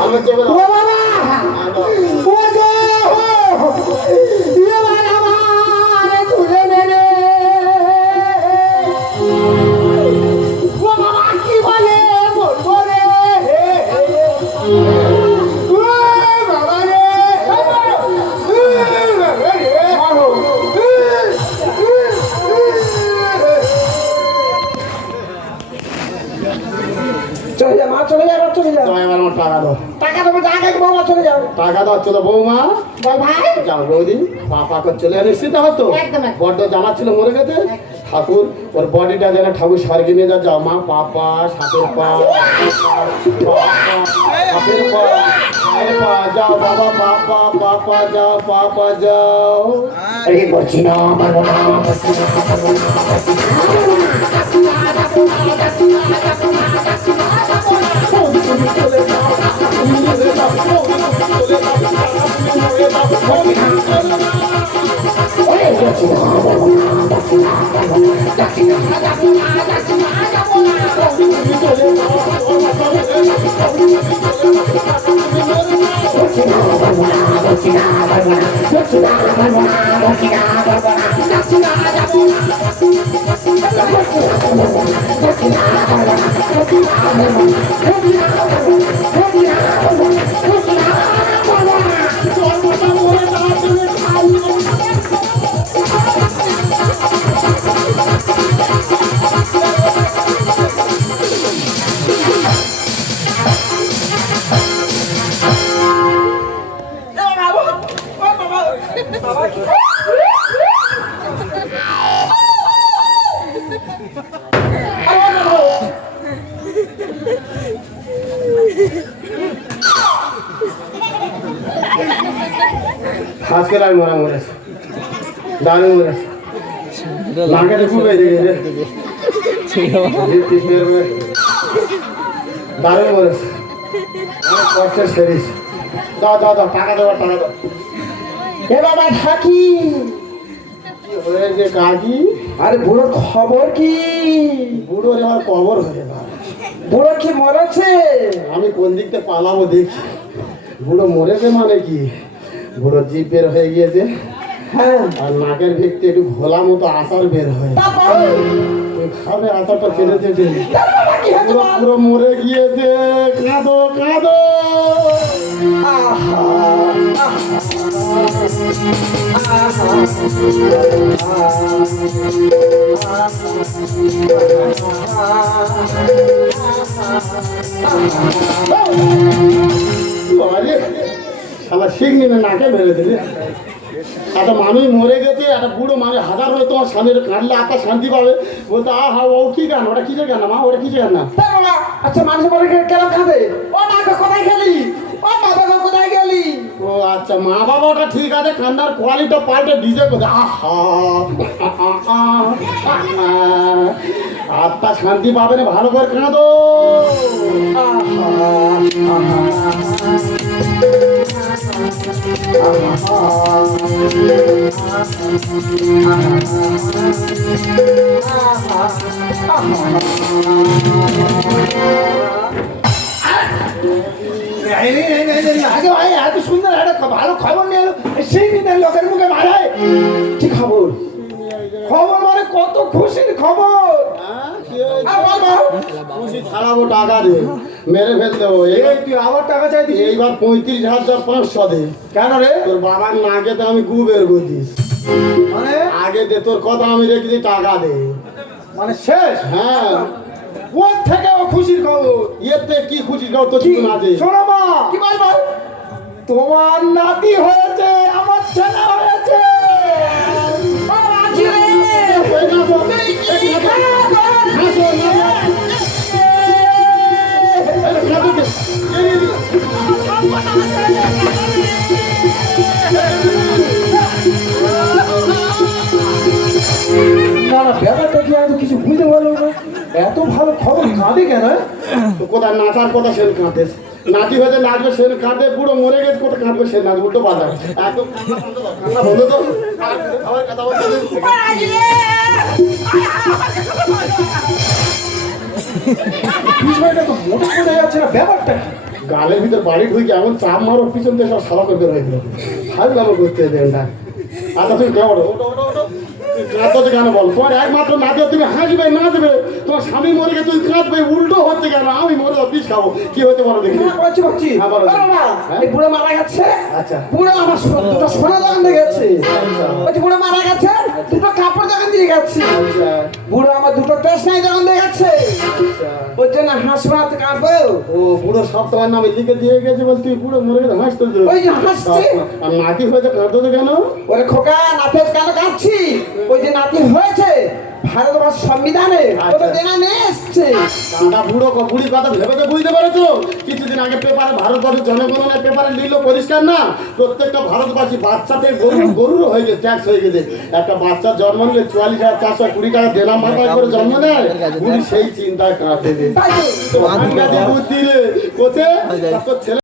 আমার চোখে ও বাবা ও গো এবার আমার তুলে নেবে ও বাবা কি বলে বলবো রে ও বাবা রে চলে যা মা চলে যাও চলে যাও তোমায় এবার আমার টাকা দাও টাকা দেবো আগে বৌমা চলে যাও টাকা দাও চলো বৌমা বল ভাই যাও বৌদি পাপা করে চলে নিশ্চিত হতো একদম। বড্ড জামা ছিল মরে গেছে ঠাকুর ওর বডিটা যেন ঠাকুর স্বর্গে নিয়ে যাও মা পাপা সাপের পা সাপের পা পায়ের পা যাও বাবা পাপা পাপা যাও পাপা যাও আরে করছি না পারবো না আজকে আমি মরা মরেছে দাঁড়িয়ে মরেছে মাকে দেখুন দাঁড়িয়ে মরেছে কষ্টের সেরিস দাও দাও দাও টাকা দেওয়ার টাকা দাও এ বাবা ঠাকি কি হয়েছে কাকি আরে বুড়োর খবর কি বুড়োর এবার কবর হয়ে গেল বুড়ো কি মরেছে আমি কোন দিক থেকে পালাবো দেখি বুড়ো মরেছে মানে কি বুড়ো জিভ বের হয়ে গিয়েছে হ্যাঁ আর নাকের ভিত্তি একটু ঘোলা মতো আচার বের হয় ওই খাবে আচারটা ফেলে চেটে পুরো পুরো মরে গিয়েছে কাঁদো কাঁদো বাবারে শালা শিখনি না নাকে মেরে দিলে একটা মানুষ মরে গেছে একটা বুড়ো মানুষ হাজার হয়ে তোমার স্বামীর কাঁদলে আত্মা শান্তি পাবে বলতে আহা ও কি গান ওটা কিসের গান না মা ওটা কিসের গান না আচ্ছা মানুষ বলে কেন খাবে ও মা কোথায় গেলি ও বাবা কোথায় গেলি ও আচ্ছা মা বাবা ওটা ঠিক আছে কান্নার কোয়ালিটি পাল্টে ডিজে করে আহা আত্মা শান্তি পাবে না ভালো করে কাঁদো এত সুন্দর একটা ভালো খবর নিয়ে এলো সেই দিনের লোকের মুখে মারায় কি খবর খবর মানে কত খুশির খবর খুশি ছাড়াবো টাকা দিয়ে মেরে ফেলতে দেবো তুই আবার টাকা চাইতি এইবার 35,500 দে কেন রে তোর বাবার নাকে তো আমি গু বের করতিস মানে আগে দে তোর কথা আমি রেখে দিই টাকা দে মানে শেষ হ্যাঁ ওর থেকে ও খুশির খবর এতে কি খুশি গাও তো কি না দে শোনো মা কি বলবো তোমার নাতি হয়েছে আমার ছেলে হয়েছে না না ব্যাপারটা কি আমি কিছু বুঝতে পারলো না এত ভালো খবর কাঁদে কেন কোথায় নাচার কথা সে কাঁদে নাতি হয়েছে নাচবে সে কাঁদে পুরো মরে গেছে কোথায় কাঁদবে সে নাচ উল্টো পাল্টা একদম কান্না বন্ধ তো আবার কথা বলতে বিষয়টা তো মোটে বোঝা যাচ্ছে না ব্যাপারটা কি গালের ভিতর বাড়ি ঢুকে এমন চাপ মারো পিছন দিয়ে সব সাদা করে বের হয়ে গেল ভালো ভালো করতে দেন না আচ্ছা তুমি কেমন ওটো ওটো ওটো কাঁদতে কেন বল তোমার একমাত্র নাতে তুমি হাসবে নাচবে তোমার স্বামী মরে গেছে তুই কাঁদবে উল্টো হচ্ছে কেন আমি মরে পিস খাবো কি হতে পারো দেখি বলছি বলছি হ্যাঁ, বলো। এই বুড়ো মারা গেছে আচ্ছা বুড়ো আমার দুটো সোনা দোকান দিয়ে গেছে বলছি বুড়ো মারা গেছে দুটো কাপড় দোকান দিয়ে গেছে আচ্ছা বুড়ো আমার দুটো টেশনারি দোকান দিয়ে গেছে ওর জন্য হাসবো না তো কাঁদবো ও বুড়ো সব তোমার নামে লিখে দিয়ে গেছে বল তুই বুড়ো মরে গেছে হাসতে ওই যে হাসছে আর নাতি হয়েছে কাঁদতে কেন ওরে খোকা নাতে কেন কাঁদছি ওই যে নাতি হয়েছে ভারতবর্ষ সংবিধানে আচ্ছা। দেনা নিয়ে এসছে দাদা বুড়ির কথা ভেবে তো বুঝতে পারছো কিছুদিন আগে পেপারে ভারতবর্ষের জনগণনা পেপারে লিখল পরিষ্কার না প্রত্যেকটা ভারতবাসী বাচ্চাতে গরুর হয়ে গেছে ট্যাক্স হয়ে গেছে একটা বাচ্চার জন্ম নিলে 44,420 টাকা দেনা মাথায় করে জন্ম নেয় বুড়ি সেই চিন্তায় কাঁদতে তাই তো বুদ্ধি রে কোথায় তোর ছেলে